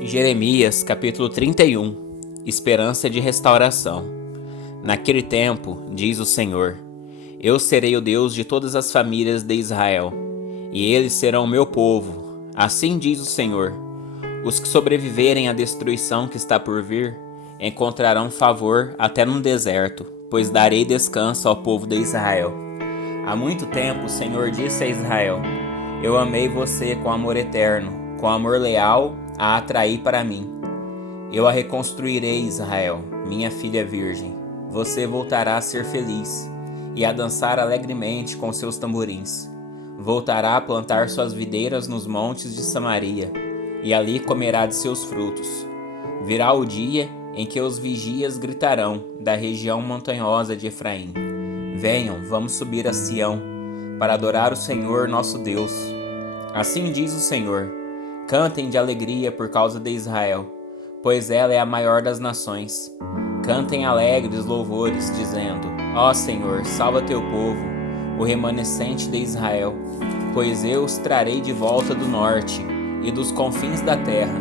Jeremias, capítulo 31. Esperança de restauração. Naquele tempo, diz o Senhor, eu serei o Deus de todas as famílias de Israel, e eles serão o meu povo. Assim diz o Senhor. Os que sobreviverem à destruição que está por vir, encontrarão favor até no deserto, pois darei descanso ao povo de Israel. Há muito tempo o Senhor disse a Israel, eu amei você com amor eterno, com amor leal a atrair para mim. Eu a reconstruirei, Israel, minha filha virgem. Você voltará a ser feliz e a dançar alegremente com seus tamborins. Voltará a plantar suas videiras nos montes de Samaria, e ali comerá de seus frutos. Virá o dia em que os vigias gritarão da região montanhosa de Efraim. Venham, vamos subir a Sião, para adorar o Senhor nosso Deus. Assim diz o Senhor, cantem de alegria por causa de Israel, pois ela é a maior das nações. Cantem alegres louvores, dizendo, ó Senhor, salva teu povo, o remanescente de Israel, pois eu os trarei de volta do norte e dos confins da terra.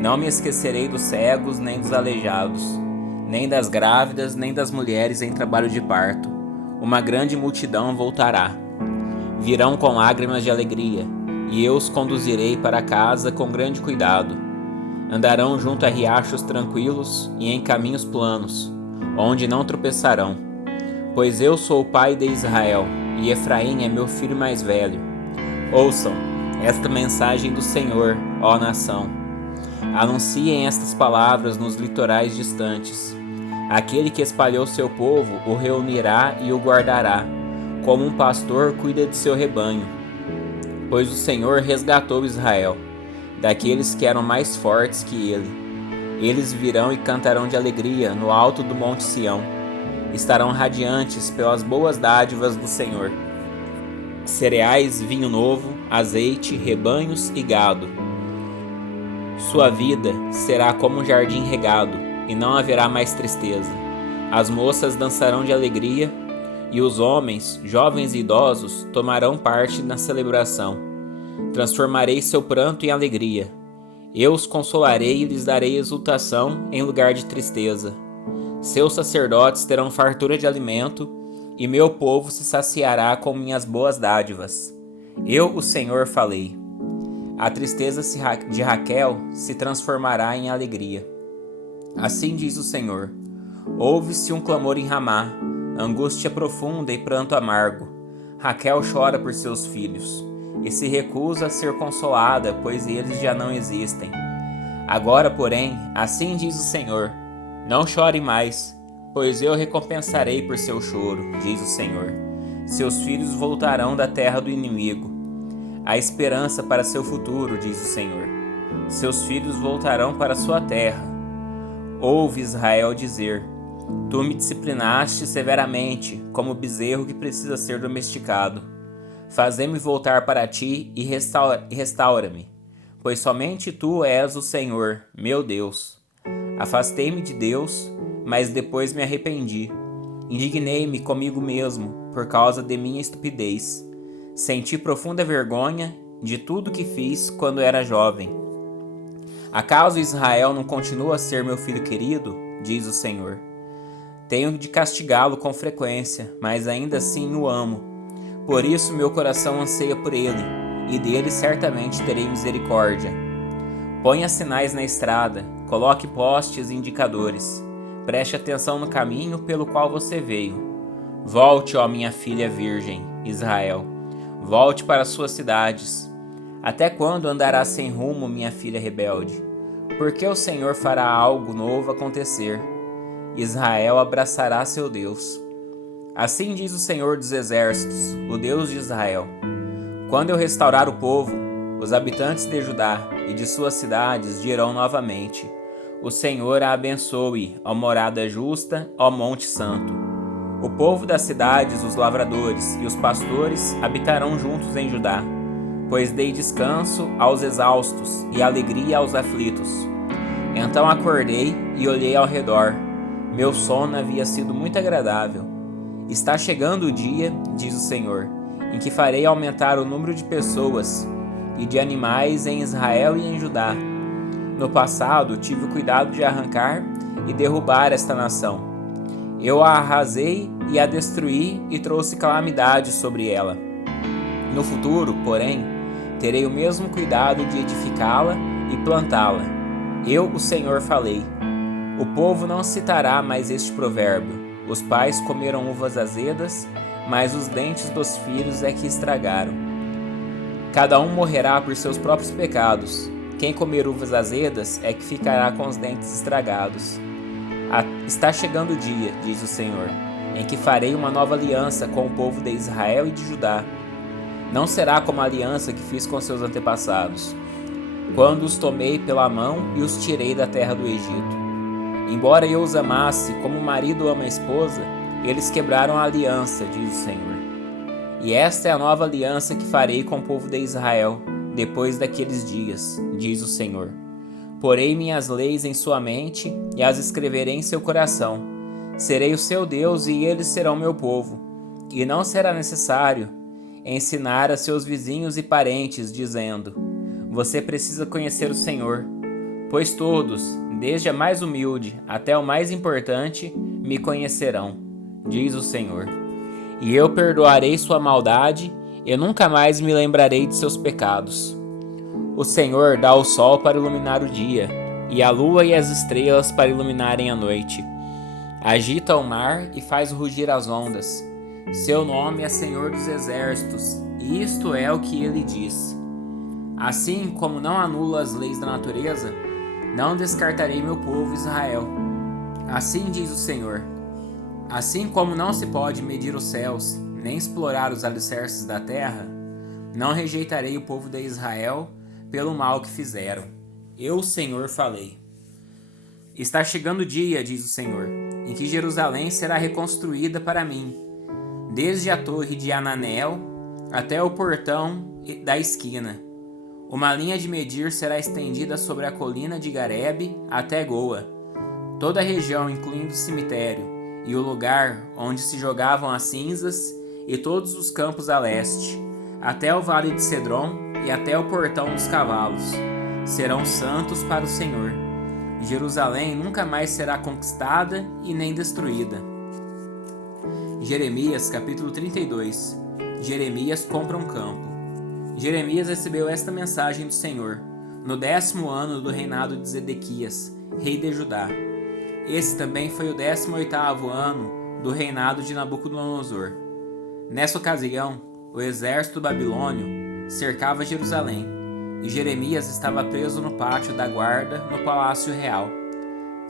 Não me esquecerei dos cegos, nem dos aleijados, nem das grávidas, nem das mulheres em trabalho de parto. Uma grande multidão voltará. Virão com lágrimas de alegria, e eu os conduzirei para casa com grande cuidado. Andarão junto a riachos tranquilos e em caminhos planos, onde não tropeçarão. Pois eu sou o pai de Israel, e Efraim é meu filho mais velho. Ouçam esta mensagem do Senhor, ó nação. Anunciem estas palavras nos litorais distantes. Aquele que espalhou seu povo o reunirá e o guardará, como um pastor cuida de seu rebanho. Pois o Senhor resgatou Israel, daqueles que eram mais fortes que ele. Eles virão e cantarão de alegria no alto do monte Sião. Estarão radiantes pelas boas dádivas do Senhor. Cereais, vinho novo, azeite, rebanhos e gado. Sua vida será como um jardim regado, e não haverá mais tristeza. As moças dançarão de alegria, e os homens, jovens e idosos, tomarão parte na celebração. Transformarei seu pranto em alegria. Eu os consolarei e lhes darei exultação em lugar de tristeza. Seus sacerdotes terão fartura de alimento, e meu povo se saciará com minhas boas dádivas. Eu, o Senhor, falei. A tristeza de Raquel se transformará em alegria. Assim diz o Senhor. Ouve-se um clamor em Ramá, angústia profunda e pranto amargo. Raquel chora por seus filhos, e se recusa a ser consolada, pois eles já não existem. Agora, porém, assim diz o Senhor, não chore mais, pois eu recompensarei por seu choro, diz o Senhor. Seus filhos voltarão da terra do inimigo. Há esperança para seu futuro, diz o Senhor. Seus filhos voltarão para sua terra. Ouve Israel dizer, tu me disciplinaste severamente, como bezerro que precisa ser domesticado. Fazei-me voltar para ti e restaura-me, pois somente tu és o Senhor, meu Deus. Afastei-me de Deus, mas depois me arrependi. Indignei-me comigo mesmo, por causa de minha estupidez. Senti profunda vergonha de tudo que fiz quando era jovem. Acaso Israel não continua a ser meu filho querido? Diz o Senhor. Tenho de castigá-lo com frequência, mas ainda assim o amo. Por isso meu coração anseia por ele, e dele certamente terei misericórdia. Ponha sinais na estrada, coloque postes e indicadores. Preste atenção no caminho pelo qual você veio. Volte, ó minha filha virgem, Israel. Volte para suas cidades. Até quando andará sem rumo, minha filha rebelde? Porque o Senhor fará algo novo acontecer. Israel abraçará seu Deus. Assim diz o Senhor dos Exércitos, o Deus de Israel. Quando eu restaurar o povo, os habitantes de Judá e de suas cidades dirão novamente, o Senhor a abençoe, ó morada justa, ó monte santo. O povo das cidades, os lavradores e os pastores habitarão juntos em Judá, pois dei descanso aos exaustos e alegria aos aflitos. Então acordei e olhei ao redor. Meu sono havia sido muito agradável. Está chegando o dia, diz o Senhor, em que farei aumentar o número de pessoas e de animais em Israel e em Judá. No passado, tive o cuidado de arrancar e derrubar esta nação. Eu a arrasei e a destruí e trouxe calamidade sobre ela. No futuro, porém, terei o mesmo cuidado de edificá-la e plantá-la. Eu, o Senhor, falei. O povo não citará mais este provérbio. Os pais comeram uvas azedas, mas os dentes dos filhos é que estragaram. Cada um morrerá por seus próprios pecados. Quem comer uvas azedas é que ficará com os dentes estragados. Está chegando o dia, diz o Senhor, em que farei uma nova aliança com o povo de Israel e de Judá. Não será como a aliança que fiz com seus antepassados, quando os tomei pela mão e os tirei da terra do Egito. Embora eu os amasse como o marido ama a esposa, eles quebraram a aliança, diz o Senhor. E esta é a nova aliança que farei com o povo de Israel, depois daqueles dias, diz o Senhor. Porei minhas leis em sua mente e as escreverei em seu coração. Serei o seu Deus e eles serão meu povo. E não será necessário ensinar a seus vizinhos e parentes, dizendo: você precisa conhecer o Senhor, pois todos, desde a mais humilde até o mais importante, me conhecerão, diz o Senhor. E eu perdoarei sua maldade e nunca mais me lembrarei de seus pecados. O Senhor dá o sol para iluminar o dia, e a lua e as estrelas para iluminarem a noite. Agita o mar e faz rugir as ondas. Seu nome é Senhor dos Exércitos, e isto é o que ele diz. Assim como não anulo as leis da natureza, não descartarei meu povo Israel. Assim diz o Senhor. Assim como não se pode medir os céus, nem explorar os alicerces da terra, não rejeitarei o povo de Israel pelo mal que fizeram. Eu, o Senhor, falei. Está chegando o dia, diz o Senhor, em que Jerusalém será reconstruída para mim, desde a torre de Ananel até o portão da esquina. Uma linha de medir será estendida sobre a colina de Garebe até Goa. Toda a região, incluindo o cemitério e o lugar onde se jogavam as cinzas, e todos os campos a leste, até o vale de Cedron e até o portão dos cavalos, serão santos para o Senhor. Jerusalém nunca mais será conquistada e nem destruída. Jeremias capítulo 32. Jeremias compra um campo. Jeremias recebeu esta mensagem do Senhor, no 10º ano do reinado de Zedequias, rei de Judá. Esse também foi o 18º ano do reinado de Nabucodonosor. Nessa ocasião, o exército babilônio cercava Jerusalém, e Jeremias estava preso no pátio da guarda no palácio real.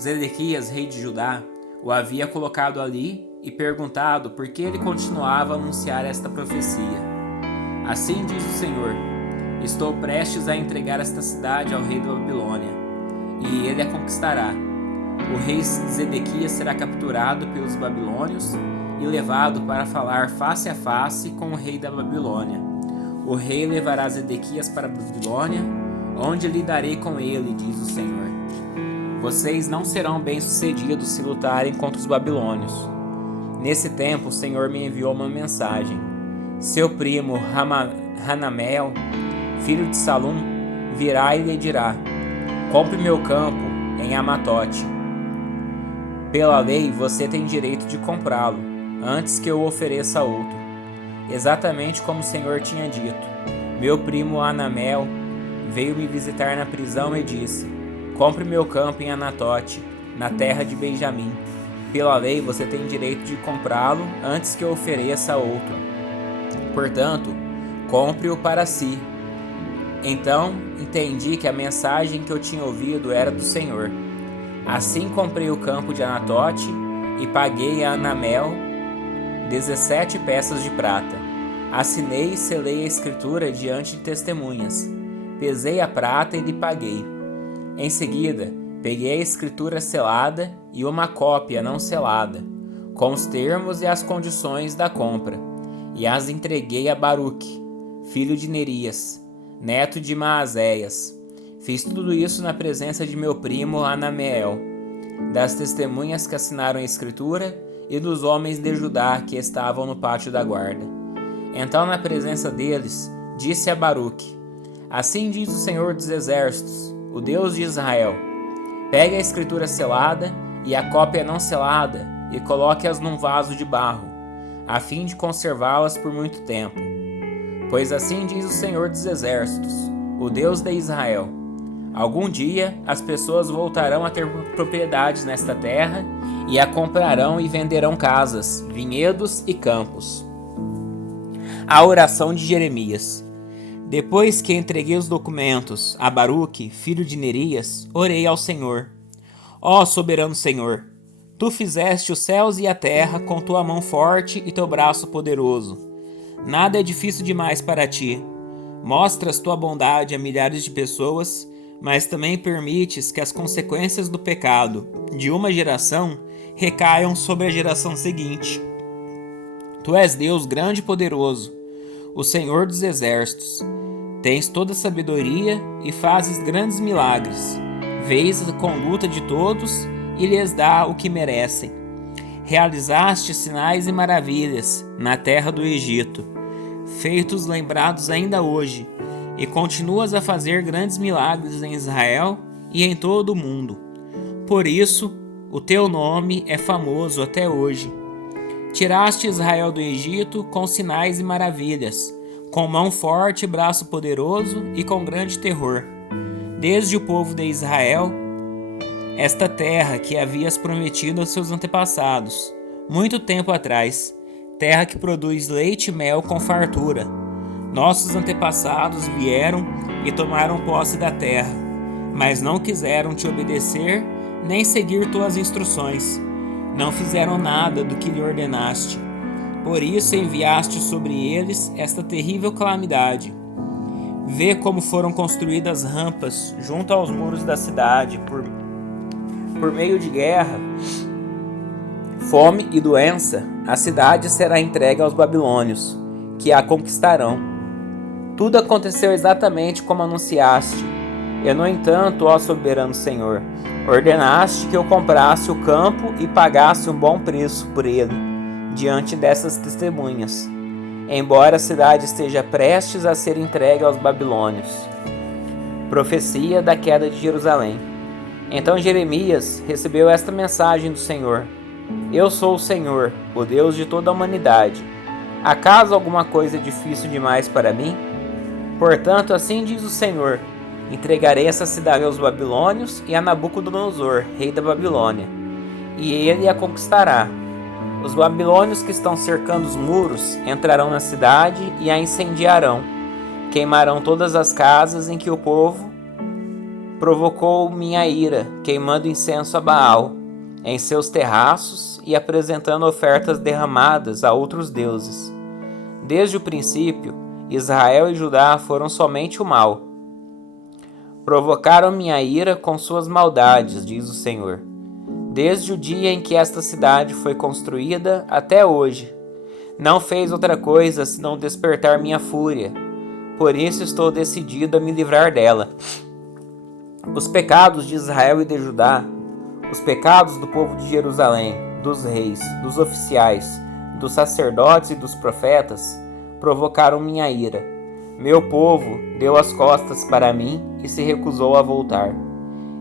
Zedequias, rei de Judá, o havia colocado ali e perguntado por que ele continuava a anunciar esta profecia. Assim diz o Senhor: estou prestes a entregar esta cidade ao rei da Babilônia, e ele a conquistará. O rei Zedequias será capturado pelos babilônios e levado para falar face a face com o rei da Babilônia. O rei levará Zedequias para a Babilônia, onde lidarei com ele, diz o Senhor. Vocês não serão bem-sucedidos se lutarem contra os babilônios. Nesse tempo, o Senhor me enviou uma mensagem. Seu primo Hanamel, filho de Salum, virá e lhe dirá: compre meu campo em Amatote. Pela lei, você tem direito de comprá-lo, antes que eu ofereça outro. Exatamente como o Senhor tinha dito. Meu primo Hanamel veio me visitar na prisão e disse: compre meu campo em Anatote, na terra de Benjamim. Pela lei, você tem direito de comprá-lo antes que eu ofereça outro. Portanto, compre-o para si. Então, entendi que a mensagem que eu tinha ouvido era do Senhor. Assim comprei o campo de Anatote e paguei a Hanamel 17 peças de prata. Assinei e selei a escritura diante de testemunhas. Pesei a prata e lhe paguei. Em seguida, peguei a escritura selada e uma cópia não selada, com os termos e as condições da compra, e as entreguei a Baruque, filho de Nerias, neto de Maazéias. Fiz tudo isso na presença de meu primo Hanameel, das testemunhas que assinaram a escritura e dos homens de Judá que estavam no pátio da guarda. Então, na presença deles, disse a Baruque: assim diz o Senhor dos Exércitos, o Deus de Israel. Pegue a escritura selada e a cópia não selada e coloque-as num vaso de barro, a fim de conservá-las por muito tempo. Pois assim diz o Senhor dos Exércitos, o Deus de Israel: algum dia as pessoas voltarão a ter propriedades nesta terra e a comprarão e venderão casas, vinhedos e campos. A oração de Jeremias. Depois que entreguei os documentos a Baruque, filho de Nerias, orei ao Senhor: ó soberano Senhor, tu fizeste os céus e a terra com tua mão forte e teu braço poderoso. Nada é difícil demais para ti. Mostras tua bondade a milhares de pessoas, mas também permites que as consequências do pecado de uma geração recaiam sobre a geração seguinte. Tu és Deus grande e poderoso, o Senhor dos exércitos. Tens toda a sabedoria e fazes grandes milagres. Vês a conduta de todos e lhes dá o que merecem. Realizaste sinais e maravilhas na terra do Egito, feitos lembrados ainda hoje, e continuas a fazer grandes milagres em Israel e em todo o mundo. Por isso, o teu nome é famoso até hoje. Tiraste Israel do Egito com sinais e maravilhas, com mão forte e braço poderoso e com grande terror. Desde o povo de Israel, esta terra que havias prometido aos seus antepassados, muito tempo atrás, terra que produz leite e mel com fartura. Nossos antepassados vieram e tomaram posse da terra, mas não quiseram te obedecer nem seguir tuas instruções. Não fizeram nada do que lhe ordenaste. Por isso enviaste sobre eles esta terrível calamidade. Vê como foram construídas rampas junto aos muros da cidade. Por meio de guerra, fome e doença, a cidade será entregue aos babilônios, que a conquistarão. Tudo aconteceu exatamente como anunciaste. E, no entanto, ó soberano Senhor, ordenaste que eu comprasse o campo e pagasse um bom preço por ele, diante dessas testemunhas, embora a cidade esteja prestes a ser entregue aos babilônios. Profecia da queda de Jerusalém. Então Jeremias recebeu esta mensagem do Senhor: eu sou o Senhor, o Deus de toda a humanidade. Acaso alguma coisa é difícil demais para mim? Portanto, assim diz o Senhor: entregarei essa cidade aos babilônios e a Nabucodonosor, rei da Babilônia, e ele a conquistará. Os babilônios que estão cercando os muros entrarão na cidade e a incendiarão. Queimarão todas as casas em que o povo provocou minha ira, queimando incenso a Baal em seus terraços e apresentando ofertas derramadas a outros deuses. Desde o princípio, Israel e Judá foram somente o mal. Provocaram minha ira com suas maldades, diz o Senhor. Desde o dia em que esta cidade foi construída até hoje, não fez outra coisa senão despertar minha fúria. Por isso estou decidido a me livrar dela. Os pecados de Israel e de Judá, os pecados do povo de Jerusalém, dos reis, dos oficiais, dos sacerdotes e dos profetas, provocaram minha ira. Meu povo deu as costas para mim e se recusou a voltar.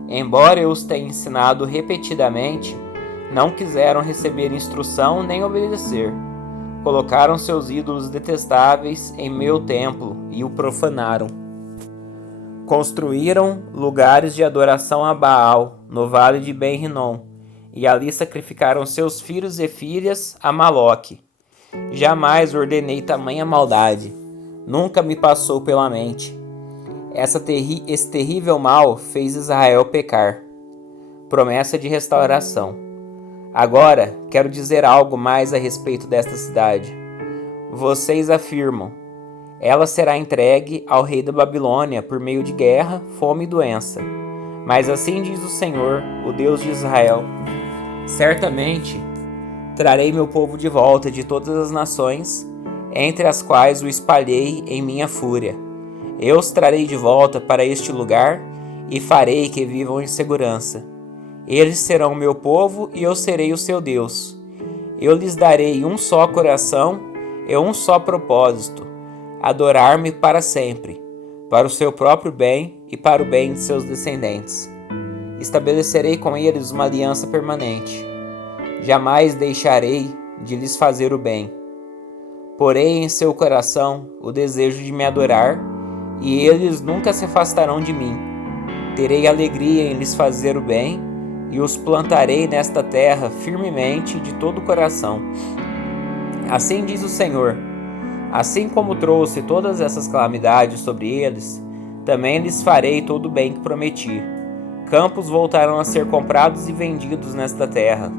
Embora eu os tenha ensinado repetidamente, não quiseram receber instrução nem obedecer. Colocaram seus ídolos detestáveis em meu templo e o profanaram. Construíram lugares de adoração a Baal no vale de Ben-Rinom, e ali sacrificaram seus filhos e filhas a Maloque. Jamais ordenei tamanha maldade, nunca me passou pela mente. Esse terrível mal fez Israel pecar. Promessa de restauração. Agora, quero dizer algo mais a respeito desta cidade. Vocês afirmam: ela será entregue ao rei da Babilônia por meio de guerra, fome e doença. Mas assim diz o Senhor, o Deus de Israel: certamente trarei meu povo de volta de todas as nações, entre as quais o espalhei em minha fúria. Eu os trarei de volta para este lugar e farei que vivam em segurança. Eles serão meu povo e eu serei o seu Deus. Eu lhes darei um só coração e um só propósito: adorar-me para sempre, para o seu próprio bem e para o bem de seus descendentes. Estabelecerei com eles uma aliança permanente. Jamais deixarei de lhes fazer o bem. Porei em seu coração o desejo de me adorar, e eles nunca se afastarão de mim. Terei alegria em lhes fazer o bem, e os plantarei nesta terra firmemente de todo o coração. Assim diz o Senhor: assim como trouxe todas essas calamidades sobre eles, também lhes farei todo o bem que prometi. Campos voltarão a ser comprados e vendidos nesta terra,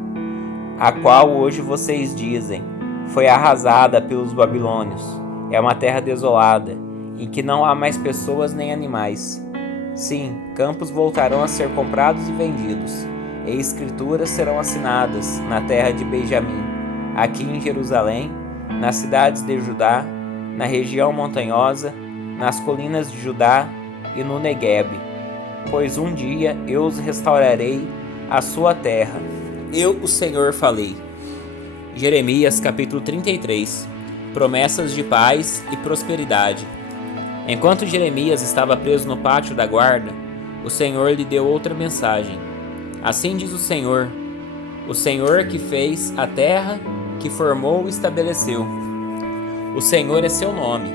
a qual hoje vocês dizem: foi arrasada pelos babilônios. É uma terra desolada, em que não há mais pessoas nem animais. Sim, campos voltarão a ser comprados e vendidos, e escrituras serão assinadas na terra de Benjamim, aqui em Jerusalém, nas cidades de Judá, na região montanhosa, nas colinas de Judá e no Neguebe. Pois um dia eu os restaurarei a sua terra. Eu, o Senhor, falei. Jeremias capítulo 33. Promessas de paz e prosperidade. Enquanto Jeremias estava preso no pátio da guarda, o Senhor lhe deu outra mensagem. Assim diz o Senhor que fez a terra, que formou e estabeleceu. O Senhor é seu nome.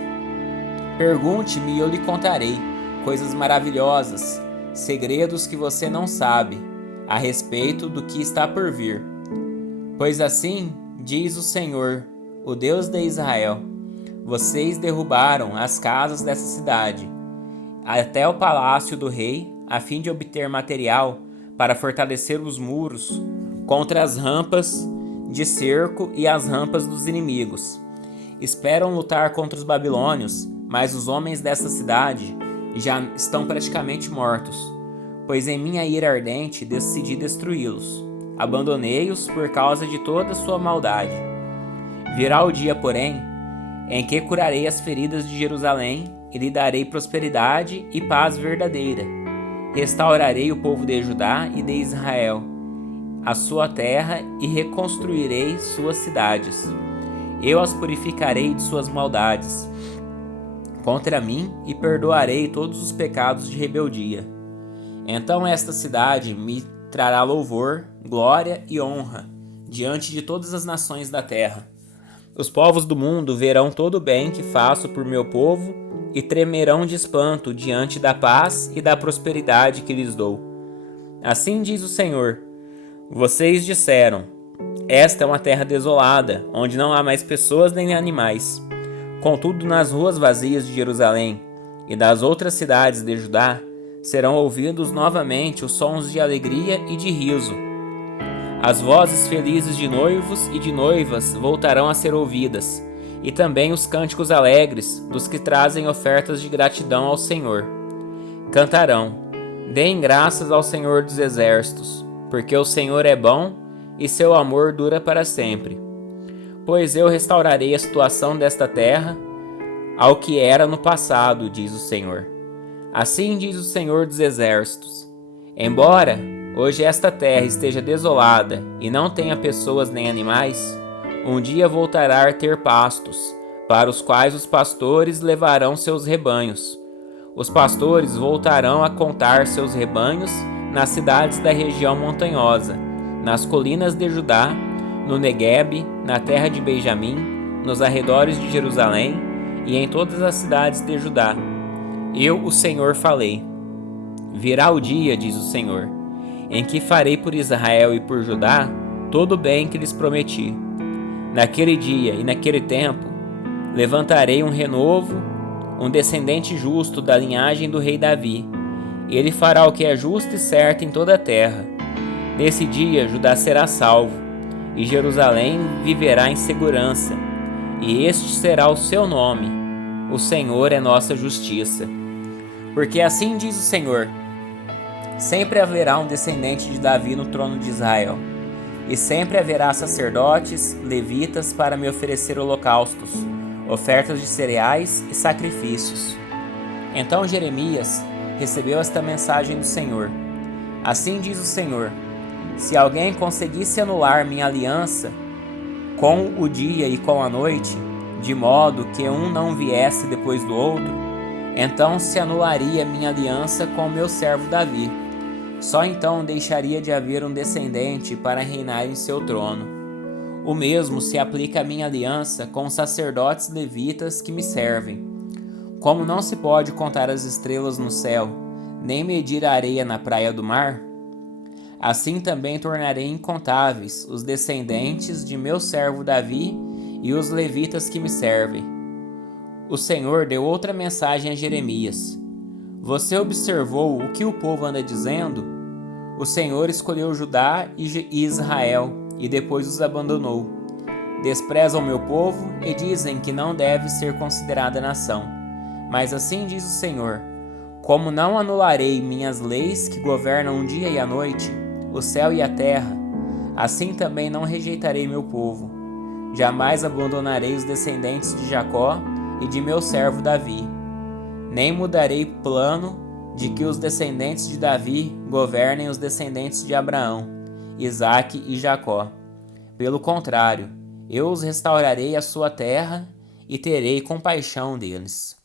Pergunte-me e eu lhe contarei coisas maravilhosas, segredos que você não sabe, a respeito do que está por vir. Pois assim diz o Senhor, o Deus de Israel: vocês derrubaram as casas dessa cidade, até o palácio do rei, a fim de obter material para fortalecer os muros contra as rampas de cerco e as rampas dos inimigos. Esperam lutar contra os babilônios, mas os homens dessa cidade já estão praticamente mortos, pois em minha ira ardente decidi destruí-los. Abandonei-os por causa de toda sua maldade. Virá o dia, porém, em que curarei as feridas de Jerusalém e lhe darei prosperidade e paz verdadeira. Restaurarei o povo de Judá e de Israel, a sua terra, e reconstruirei suas cidades. Eu as purificarei de suas maldades contra mim e perdoarei todos os pecados de rebeldia. Então esta cidade me trará louvor, glória e honra diante de todas as nações da terra. Os povos do mundo verão todo o bem que faço por meu povo e tremerão de espanto diante da paz e da prosperidade que lhes dou. Assim diz o Senhor: vocês disseram: esta é uma terra desolada, onde não há mais pessoas nem animais. Contudo, nas ruas vazias de Jerusalém e das outras cidades de Judá serão ouvidos novamente os sons de alegria e de riso. As vozes felizes de noivos e de noivas voltarão a ser ouvidas, e também os cânticos alegres dos que trazem ofertas de gratidão ao Senhor. Cantarão: deem graças ao Senhor dos exércitos, porque o Senhor é bom e seu amor dura para sempre. Pois eu restaurarei a situação desta terra ao que era no passado, diz o Senhor. Assim diz o Senhor dos exércitos: embora hoje esta terra esteja desolada e não tenha pessoas nem animais, um dia voltará a ter pastos, para os quais os pastores levarão seus rebanhos. Os pastores voltarão a contar seus rebanhos nas cidades da região montanhosa, nas colinas de Judá, no Neguebe, na terra de Benjamim, nos arredores de Jerusalém e em todas as cidades de Judá. Eu, o Senhor, falei. Virá o dia, diz o Senhor, em que farei por Israel e por Judá todo o bem que lhes prometi. Naquele dia e naquele tempo, levantarei um renovo, um descendente justo da linhagem do rei Davi. Ele fará o que é justo e certo em toda a terra. Nesse dia, Judá será salvo, e Jerusalém viverá em segurança, e este será o seu nome: o Senhor é nossa justiça. Porque assim diz o Senhor: sempre haverá um descendente de Davi no trono de Israel, e sempre haverá sacerdotes, levitas, para me oferecer holocaustos, ofertas de cereais e sacrifícios. Então Jeremias recebeu esta mensagem do Senhor: assim diz o Senhor: se alguém conseguisse anular minha aliança com o dia e com a noite, de modo que um não viesse depois do outro, Então se anularia minha aliança com o meu servo Davi. Só então deixaria de haver um descendente para reinar em seu trono. O mesmo se aplica à minha aliança com os sacerdotes levitas que me servem. Como não se pode contar as estrelas no céu, nem medir a areia na praia do mar, assim também tornarei incontáveis os descendentes de meu servo Davi e os levitas que me servem. O Senhor deu outra mensagem a Jeremias. Você observou o que o povo anda dizendo? O Senhor escolheu Judá e Israel e depois os abandonou. Desprezam meu povo e dizem que não deve ser considerada nação. Mas assim diz o Senhor: como não anularei minhas leis que governam o dia e a noite, o céu e a terra, assim também não rejeitarei meu povo. Jamais abandonarei os descendentes de Jacó e de meu servo Davi. Nem mudarei plano de que os descendentes de Davi governem os descendentes de Abraão, Isaque e Jacó. Pelo contrário, eu os restaurarei à sua terra e terei compaixão deles.